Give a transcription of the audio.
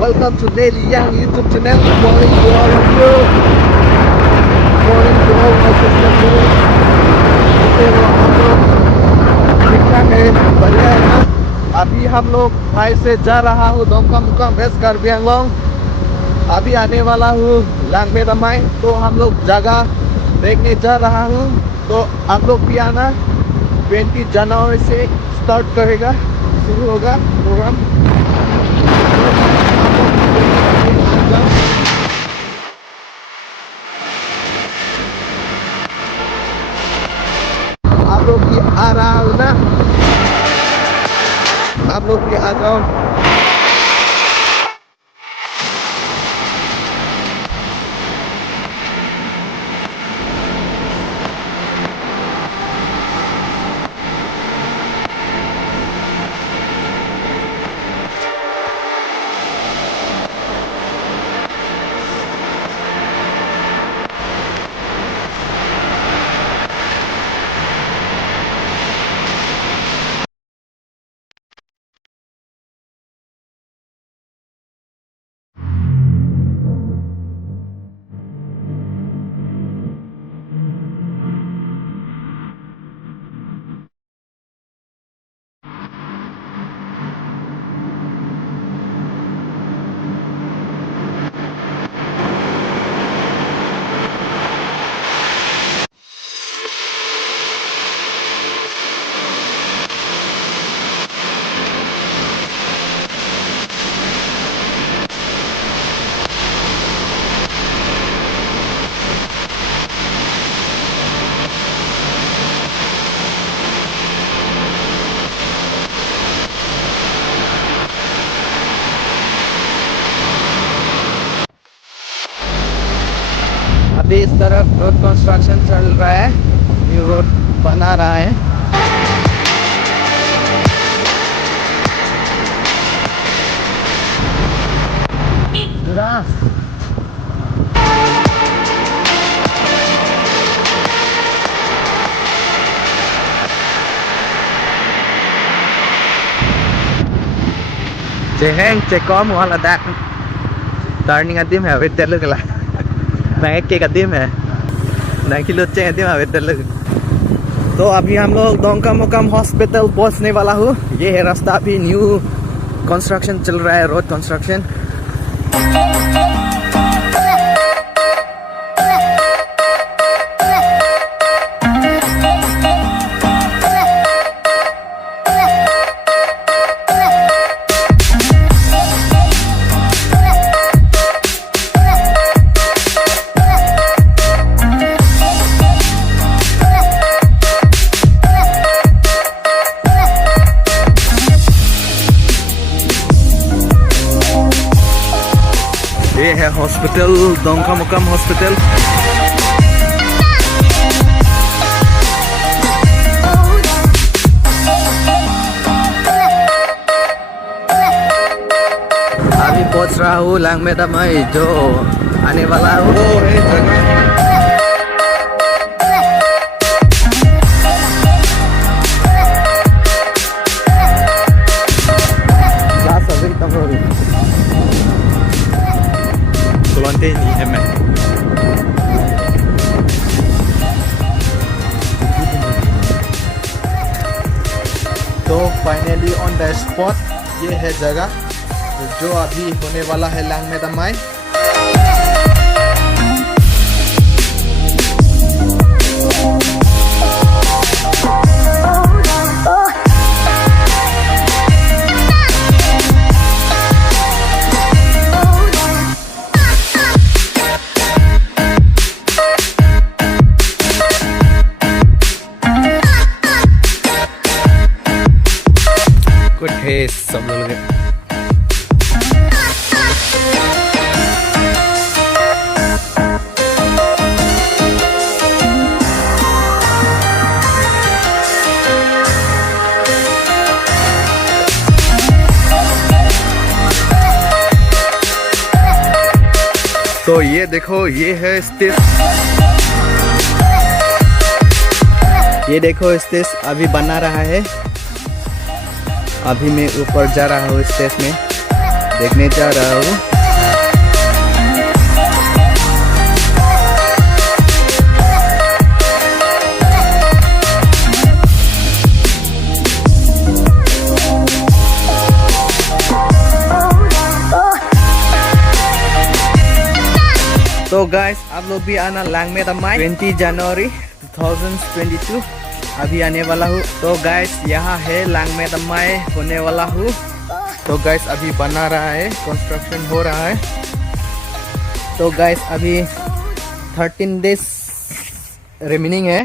Welcome to Daily Young YouTube channel. Morning to all of you. Morning to all my sister friends. कैसे हो हम लोग? ठीक ठाक है, बढ़िया है ना? अभी हम लोग भाई से जा रहा हूँ दोंका मुकाम वेस्ट कार्बी आंगलोंग। अभी आने वाला हूँ लांगबे दमाई, तो हम लोग जगह देखने जा रहा हूँ। तो आप लोग भी आना। 20 जनवरी से स्टार्ट करेगा, शुरू होगा प्रोग्राम। आप लोग भी आ रहा हो ना? आप लोग भी आ जाओ। अभी इस तरफ रोड कंस्ट्रक्शन चल रहा है, ये रोड बना रहा है। Ceheng cekom wala dak turning adim है वेट लग ला मैं के कदम है ना किलो चे adim है वेट लग। तो अभी हम लोग दोंका मुकाम हॉस्पिटल पहुंचने वाला हूँ। ये है रास्ता, अभी न्यू कंस्ट्रक्शन चल रहा है, रोड कंस्ट्रक्शन। ये है हॉस्पिटल, दोंका मुकाम हॉस्पिटल। अभी पहुंच रहा हूँ लांगबे दमाई, जो आने वाला है वो है जगह। तो फाइनली ऑन द स्पॉट, ये है जगह जो अभी होने वाला है लांगबे दमाई। कुछ है सब लोग। तो ये देखो, ये है स्टेज, ये देखो स्टेज अभी बना रहा है। अभी मैं ऊपर जा रहा हूँ स्टेज में। देखने जा रहा हूँ। तो गाइस आप लोग भी आना लांगमे तमाई 20 जनवरी 2022 अभी आने वाला हूँ। तो गाइस यहाँ है लांगमे तमाई होने वाला हूँ। तो गाइस अभी बना रहा है, कंस्ट्रक्शन हो रहा है। तो गाइस अभी 13 डेज रिमेनिंग है।